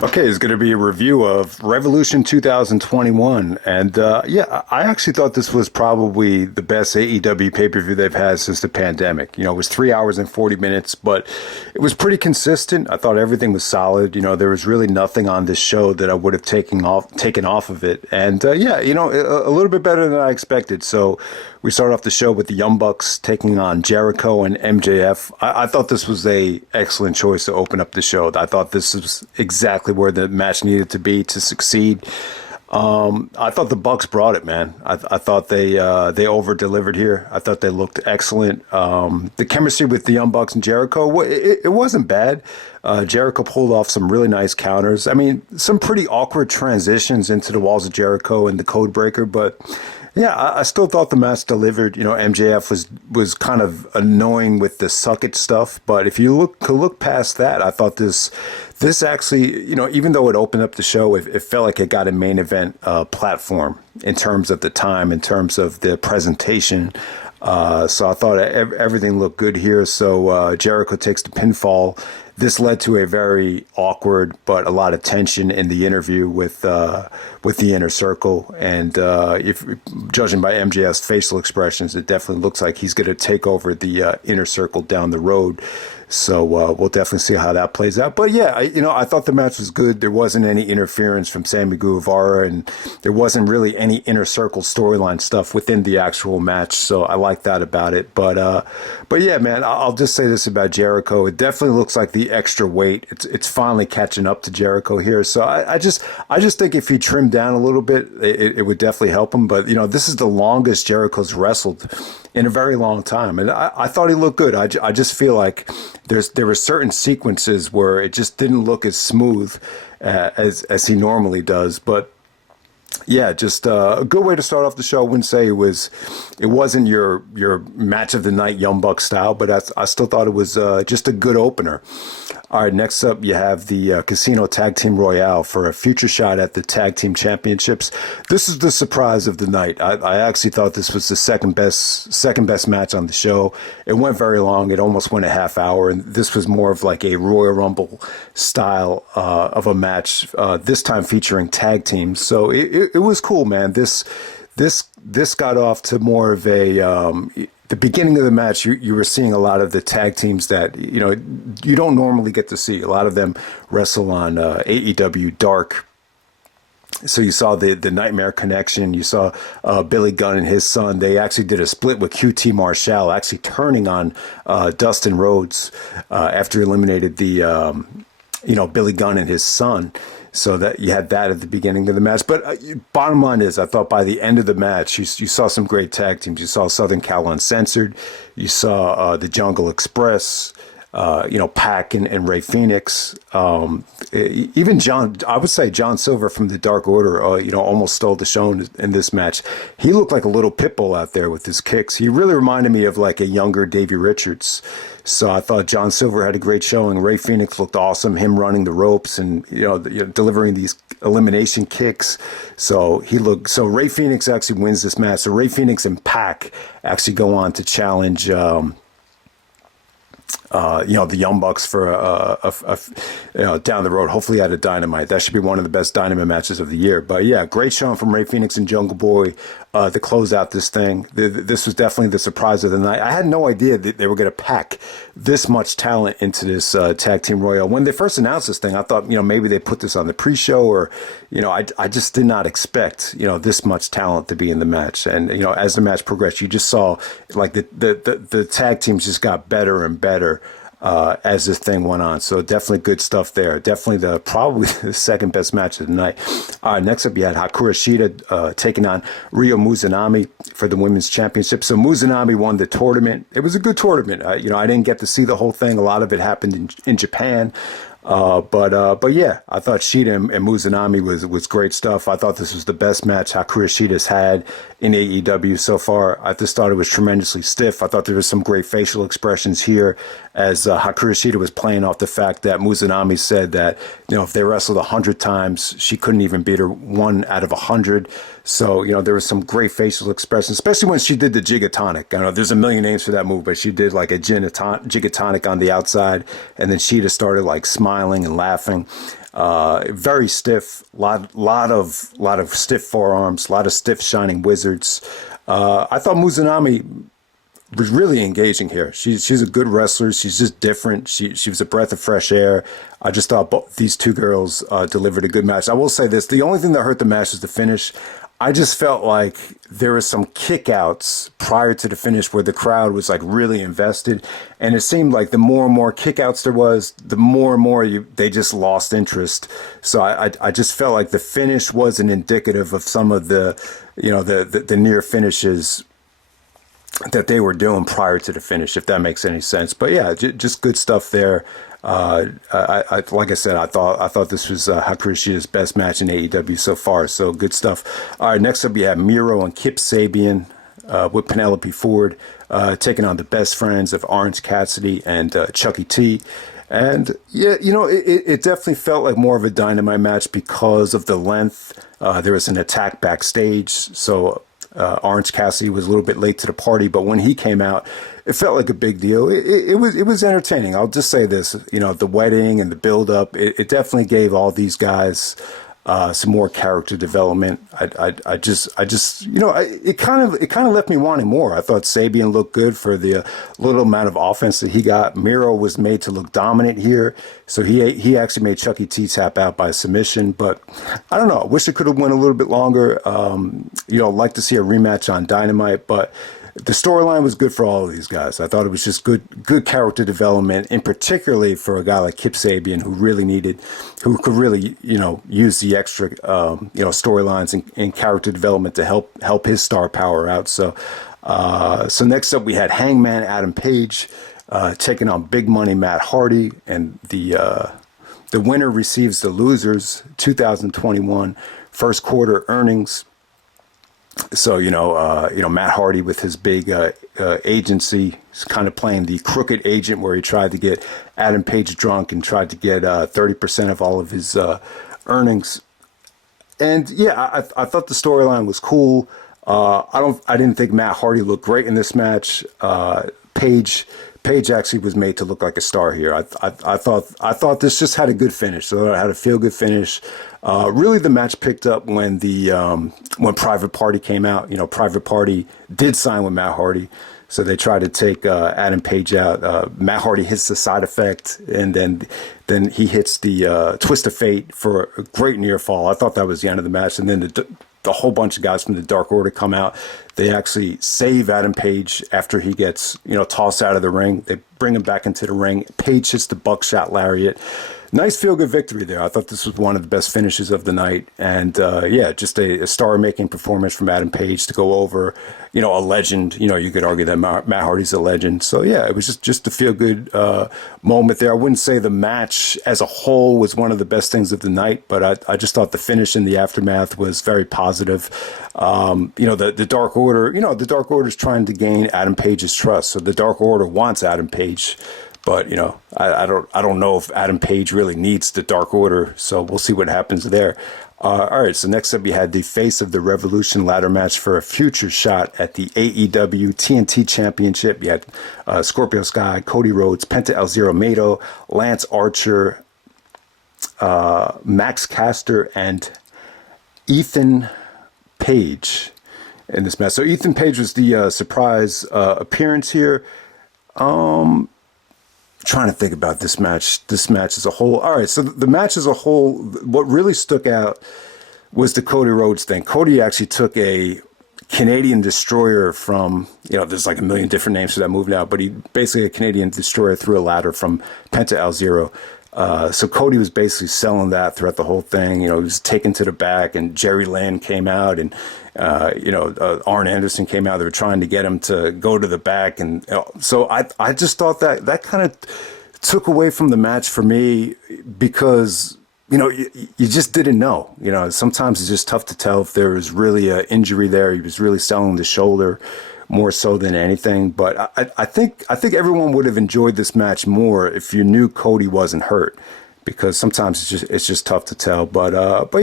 Okay, it's going to be a review of Revolution 2021. And yeah, I actually thought this was probably the best AEW pay-per-view they've had since the pandemic. You know, it was 3 hours and 40 minutes, but it was pretty consistent. I thought everything was solid. You know, there was really nothing on this show that I would have taken off of it. And yeah, you know, a little bit better than I expected. So we start off the show with the Young Bucks taking on Jericho and MJF. I thought this was a excellent choice to open up the show. I thought this was exactly where the match needed to be to succeed. I thought the Bucks brought it, man. I thought they over delivered here. I thought they looked excellent. The chemistry with the Young Bucks and Jericho, it wasn't bad. Jericho pulled off some really nice counters. I mean, some pretty awkward transitions into the Walls of Jericho and the Code Breaker, but yeah, I still thought the match delivered. You know, MJF was kind of annoying with the suck it stuff, but if you could look past that, I thought this actually, you know, even though it opened up the show, it felt like it got a main event platform in terms of the time, in terms of the presentation. So I thought everything looked good here. So Jericho takes the pinfall. This led to a very awkward but a lot of tension in the interview with the Inner Circle. And if judging by MJF's facial expressions, it definitely looks like he's going to take over the Inner Circle down the road. So we'll definitely see how that plays out. But yeah, I thought the match was good. There wasn't any interference from Sammy Guevara, and there wasn't really any Inner Circle storyline stuff within the actual match. So I like that about it. But yeah, man, I'll just say this about Jericho. It definitely looks like the extra weight. It's finally catching up to Jericho here. So I just think if he trimmed down a little bit, it would definitely help him. But this is the longest Jericho's wrestled in a very long time, and I thought he looked good. I just feel like there were certain sequences where it just didn't look as smooth as he normally does. But yeah, just a good way to start off the show. I wouldn't say it wasn't your match of the night Young Buck style, but I still thought it was just a good opener. All right, next up you have the Casino Tag Team Royale for a future shot at the Tag Team Championships. This is the surprise of the night. I actually thought this was the second best match on the show. It went very long. It almost went a half hour, and this was more of like a Royal Rumble style of a match. This time featuring tag teams, so it was cool, man. This got off to more of a the beginning of the match, you were seeing a lot of the tag teams that, you don't normally get to see. A lot of them wrestle on AEW Dark. So you saw the Nightmare Connection. You saw Billy Gunn and his son. They actually did a split with QT Marshall, actually turning on Dustin Rhodes after he eliminated the, Billy Gunn and his son. So that you had that at the beginning of the match. But bottom line is, I thought by the end of the match, you saw some great tag teams. You saw Southern Cal Uncensored. You saw the Jungle Express, Pac and Ray Phoenix. Even I would say John Silver from the Dark Order, almost stole the show in this match. He looked like a little pit bull out there with his kicks. He really reminded me of like a younger Davey Richards. So I thought John Silver had a great showing. Ray Phoenix looked awesome. Him running the ropes and delivering these elimination kicks. So Ray Phoenix actually wins this match. So Ray Phoenix and Pac actually go on to challenge the Young Bucks for down the road, hopefully at a Dynamite. That should be one of the best Dynamite matches of the year. But yeah, great showing from Ray Phoenix and Jungle Boy to close out this thing. This was definitely the surprise of the night. I had no idea that they were going to pack this much talent into this Tag Team Royale. When they first announced this thing, I thought, maybe they put this on the pre-show or, I just did not expect, this much talent to be in the match. And, as the match progressed, you just saw like the tag teams just got better and better as this thing went on. So definitely good stuff there. Definitely probably the second best match of the night. Next up, you had Hikaru Shida taking on Ryo Mizunami for the Women's Championship. So Mizunami won the tournament. It was a good tournament. I didn't get to see the whole thing. A lot of it happened in Japan. But yeah, I thought Shida and Mizunami was great stuff. I thought this was the best match Hikaru Shida's had in AEW so far. I just thought it was tremendously stiff. I thought there was some great facial expressions here as Hikaru Shida was playing off the fact that Mizunami said that, if they wrestled 100 times, she couldn't even beat her 1 out of 100. So, there was some great facial expressions, especially when she did the Gigatonic. I know there's a million names for that move, but she did like a Gigatonic on the outside, and then Shida started like smiling and laughing. Very stiff, lot of stiff forearms, a lot of stiff shining wizards. I thought Mizunami was really engaging here. She's a good wrestler. She's just different. She was a breath of fresh air. I just thought these two girls delivered a good match. I will say this: the only thing that hurt the match was the finish. I just felt like there were some kickouts prior to the finish where the crowd was like really invested, and it seemed like the more and more kickouts there was, the more and more they just lost interest. So I just felt like the finish wasn't indicative of some of the the near finishes that they were doing prior to the finish, if that makes any sense. But yeah, just good stuff there. Like I said, I thought this was Hikaru Shida's best match in AEW so far. So good stuff. All right, next up we have Miro and Kip Sabian with Penelope Ford taking on the best friends of Orange Cassidy and Chucky T. And yeah, it definitely felt like more of a Dynamite match because of the length. There was an attack backstage, so Orange Cassidy was a little bit late to the party, but when he came out, it felt like a big deal. It was entertaining. I'll just say this, the wedding and the build up, it definitely gave all these guys some more character development. It kind of left me wanting more. I thought Sabian looked good for the little amount of offense that he got. Miro was made to look dominant here, so he actually made Chucky T tap out by submission. But I don't know. I wish it could have went a little bit longer. Like to see a rematch on Dynamite, but the storyline was good for all of these guys. I thought it was just good character development, and particularly for a guy like Kip Sabian, who could really, use the extra, storylines and character development to help his star power out. So next up we had Hangman Adam Page taking on Big Money Matt Hardy, and the winner receives the losers 2021 first quarter earnings. So, Matt Hardy with his big agency is kind of playing the crooked agent where he tried to get Adam Page drunk and tried to get 30% of all of his earnings. And yeah, I thought the storyline was cool. I didn't think Matt Hardy looked great in this match. Paige actually was made to look like a star here. I thought this just had a good finish. So it had a feel good finish. Really, the match picked up when when Private Party came out. Private Party did sign with Matt Hardy, so they tried to take Adam Page out. Matt Hardy hits the side effect, and then he hits the Twist of Fate for a great near fall. I thought that was the end of the match, and then the whole bunch of guys from the Dark Order come out. They actually save Adam Page after he gets tossed out of the ring. They bring him back into the ring. Page hits the buckshot lariat. Nice feel-good victory there. I thought this was one of the best finishes of the night. And, just a star-making performance from Adam Page to go over, a legend. You could argue that Matt Hardy's a legend. So, yeah, it was just a feel-good moment there. I wouldn't say the match as a whole was one of the best things of the night, but I just thought the finish in the aftermath was very positive. The Dark Order, the Dark Order's trying to gain Adam Page's trust. So the Dark Order wants Adam Page. But, I don't know if Adam Page really needs the Dark Order, so we'll see what happens there. All right, so next up we had the Face of the Revolution ladder match for a future shot at the AEW TNT Championship. You had Scorpio Sky, Cody Rhodes, Penta El Zero Miedo, Lance Archer, Max Caster, and Ethan Page in this match. So Ethan Page was the surprise appearance here. Trying to think about this match as a whole. All right, so the match as a whole, what really stuck out was the Cody Rhodes thing. Cody actually took a Canadian destroyer from, there's like a million different names for that move now, but he basically a Canadian destroyer threw a ladder from Penta El Zero. So Cody was basically selling that throughout the whole thing. He was taken to the back, and Jerry Lynn came out, and Arn Anderson came out. They were trying to get him to go to the back, and so I just thought that kind of took away from the match for me because you just didn't know. Sometimes it's just tough to tell if there was really an injury there. He was really selling the shoulder more so than anything. But I think everyone would have enjoyed this match more if you knew Cody wasn't hurt, because sometimes it's just tough to tell. But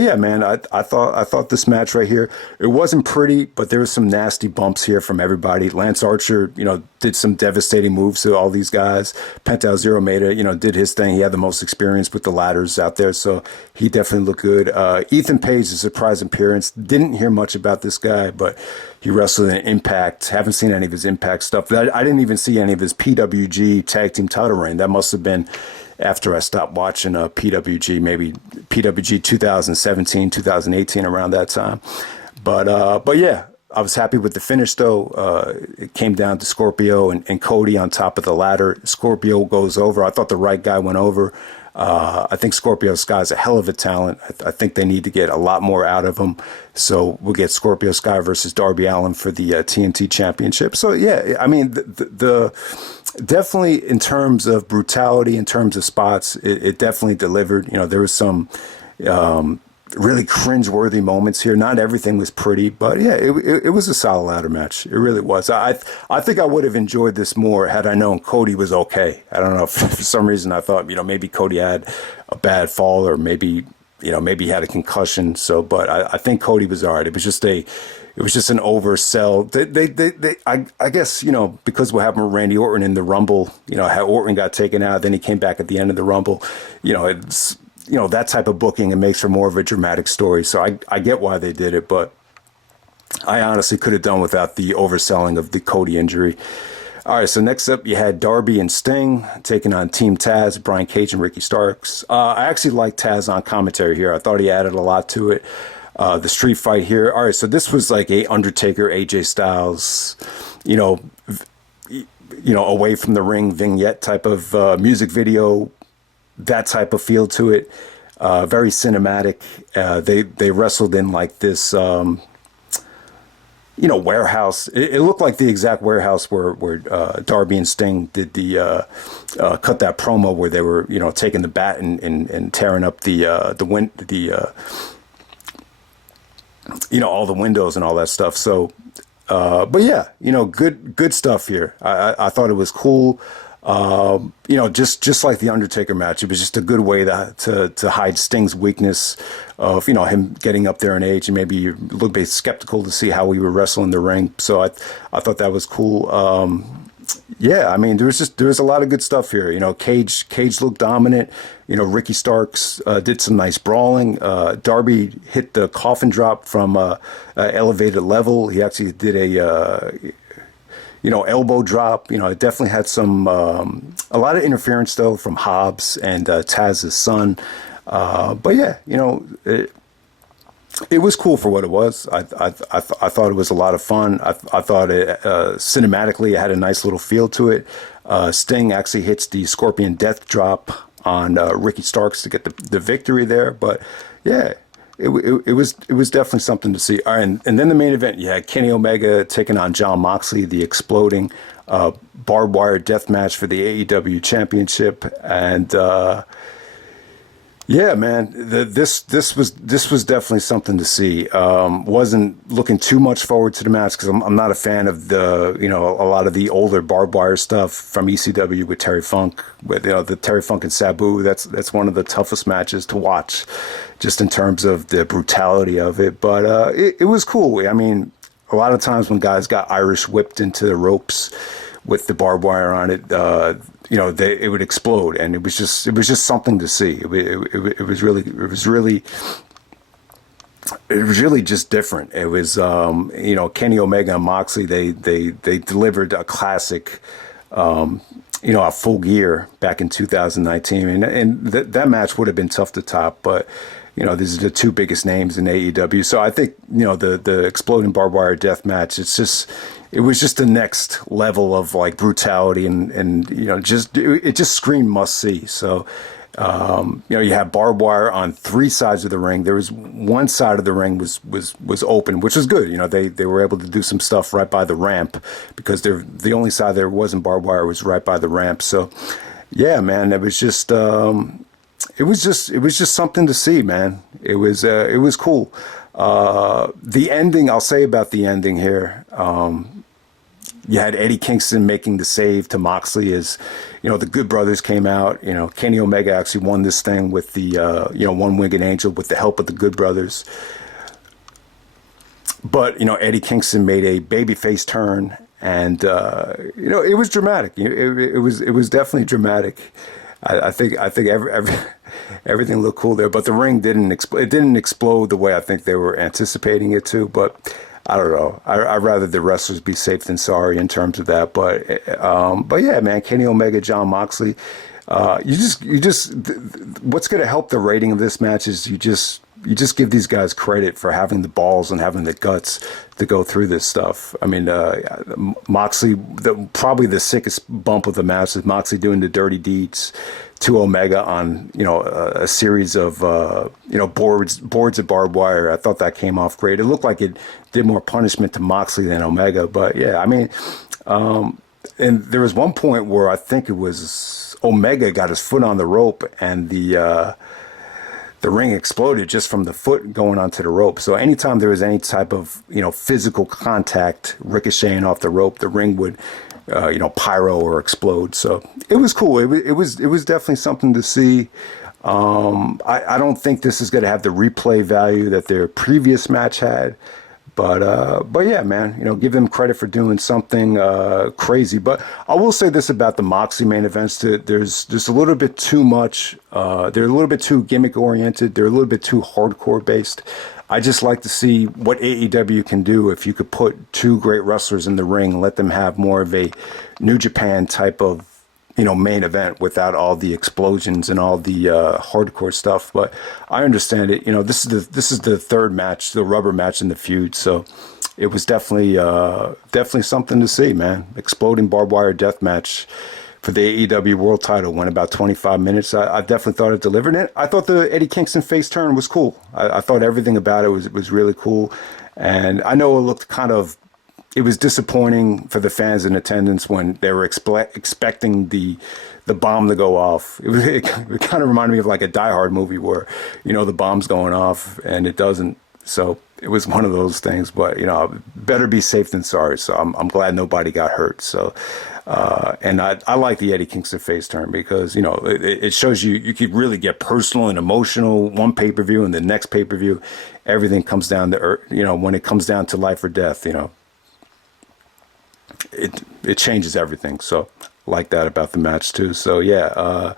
yeah, man, I thought this match right here, it wasn't pretty, but there was some nasty bumps here from everybody. Lance Archer, did some devastating moves to all these guys. Penta Zero Mieda, did his thing. He had the most experience with the ladders out there, so he definitely looked good. Ethan Page, a surprise appearance. Didn't hear much about this guy, but he wrestled in Impact. Haven't seen any of his Impact stuff. I didn't even see any of his PWG tag team title reign. That must have been after I stopped watching PWG, maybe PWG 2017, 2018, around that time. But yeah, I was happy with the finish, though. It came down to Scorpio and Cody on top of the ladder. Scorpio goes over. I thought the right guy went over. I think Scorpio Sky's a hell of a talent. I think they need to get a lot more out of him. So we'll get Scorpio Sky versus Darby Allin for the TNT Championship. So yeah, I mean, the definitely in terms of brutality, in terms of spots, it definitely delivered. There was some really cringe-worthy moments here. Not everything was pretty, but yeah, it was a solid ladder match. It really was. I think I would have enjoyed this more had I known Cody was okay. I don't know if for some reason I thought maybe Cody had a bad fall, or maybe maybe he had a concussion. So, but I think Cody was all right. It was just an oversell. I guess, because what happened with Randy Orton in the Rumble, how Orton got taken out, then he came back at the end of the Rumble, it's, that type of booking, it makes for more of a dramatic story. So I get why they did it, but I honestly could have done without the overselling of the Cody injury. All right, so next up you had Darby and Sting taking on Team Taz, Brian Cage and Ricky Starks. I actually liked Taz on commentary here. I thought he added a lot to it. The street fight here. All right, so this was like a Undertaker, AJ Styles, away from the ring vignette type of music video, that type of feel to it. Very cinematic. They wrestled in like this, warehouse. It looked like the exact warehouse where Darby and Sting did the cut that promo where they were taking the bat and tearing up all the windows and all that stuff. So, but yeah, good stuff here. I thought it was cool. Just like the Undertaker match, it was just a good way to hide Sting's weakness of, him getting up there in age, and maybe you're a little bit skeptical to see how he would wrestle in the ring. So I thought that was cool. Yeah, I mean, there was a lot of good stuff here. Cage looked dominant. Ricky Starks did some nice brawling. Darby hit the coffin drop from elevated level. He actually did a elbow drop. It definitely had a lot of interference though from Hobbs and Taz's son. But yeah, it was cool for what it was. I thought it was a lot of fun. I thought it cinematically it had a nice little feel to it. Sting actually hits the Scorpion Death Drop on Ricky Starks to get the victory there. But yeah, it was definitely something to see. All right, and then the main event, you had Kenny Omega taking on Jon Moxley, the exploding barbed wire death match for the AEW Championship, and yeah, man, this was definitely something to see. Wasn't looking too much forward to the match because I'm not a fan of a lot of the older barbed wire stuff from ECW with Terry Funk, with the Terry Funk and Sabu. That's one of the toughest matches to watch, just in terms of the brutality of it. But it was cool. I mean, a lot of times when guys got Irish whipped into the ropes with the barbed wire on it, it would explode, and it was just something to see. It was really just different. It was Kenny Omega and Moxley. They delivered a classic, a Full Gear back in 2019, and that match would have been tough to top, but. These are the two biggest names in AEW. So I think, the exploding barbed wire death match, it was just the next level of like brutality and it just screamed must see. So, you have barbed wire on three sides of the ring. There was one side of the ring was open, which was good. They were able to do some stuff right by the ramp because the only side there wasn't barbed wire was right by the ramp. So yeah, man, it was just, it was just something to see, man. It was cool. The ending, I'll say about the ending here. You had Eddie Kingston making the save to Moxley as, the Good Brothers came out. Kenny Omega actually won this thing with the, One-Winged Angel with the help of the Good Brothers. But, Eddie Kingston made a babyface turn, and, it was dramatic. It was definitely dramatic. I think everything looked cool there, but the ring didn't explode. It didn't explode the way I think they were anticipating it to. But I don't know. I'd rather the wrestlers be safe than sorry in terms of that. But yeah, man, Kenny Omega, John Moxley. What's going to help the rating of this match is you just give these guys credit for having the balls and having the guts to go through this stuff. I mean, Moxley, probably the sickest bump of the match is Moxley doing the dirty deeds to Omega on, a series of, boards of barbed wire. I thought that came off great. It looked like it did more punishment to Moxley than Omega. But yeah, I mean, and there was one point where I think it was Omega got his foot on the rope and the ring exploded just from the foot going onto the rope. So anytime there was any type of, physical contact ricocheting off the rope, the ring would, pyro or explode. So it was cool. It was definitely something to see. I don't think this is going to have the replay value that their previous match had. But yeah, man, give them credit for doing something crazy. But I will say this about the Moxley main events: there's a little bit too much. They're a little bit too gimmick oriented. They're a little bit too hardcore based. I just like to see what AEW can do if you could put two great wrestlers in the ring and let them have more of a New Japan type of main event without all the explosions and all the hardcore stuff. But I understand it. This is the third match, the rubber match in the feud. So it was definitely something to see, man. Exploding barbed wire death match for the AEW World Title went about 25 minutes. I definitely thought it delivered it. I thought the Eddie Kingston face turn was cool. I thought everything about it was really cool. And I know it looked it was disappointing for the fans in attendance when they were expecting the bomb to go off. It kind of reminded me of like a Die Hard movie where, the bomb's going off and it doesn't. So it was one of those things, but, better be safe than sorry. So I'm glad nobody got hurt. So, and I like the Eddie Kingston face turn because, it shows you could really get personal and emotional one pay-per-view and the next pay-per-view. Everything comes down to, when it comes down to life or death, it changes everything. So I like that about the match too. So yeah,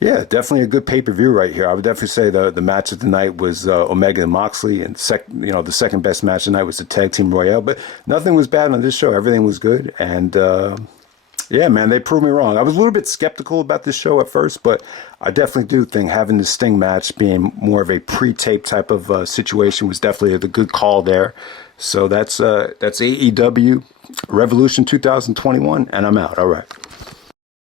definitely a good pay-per-view right here. I would definitely say the match of the night was Omega and Moxley, and the second best match of the night was the Tag Team Royale. But nothing was bad on this show. Everything was good, and yeah, man, they proved me wrong. I was a little bit skeptical about this show at first, but I definitely do think having the Sting match being more of a pre-tape type of situation was definitely the good call there. So that's AEW Revolution 2021, and I'm out. All right.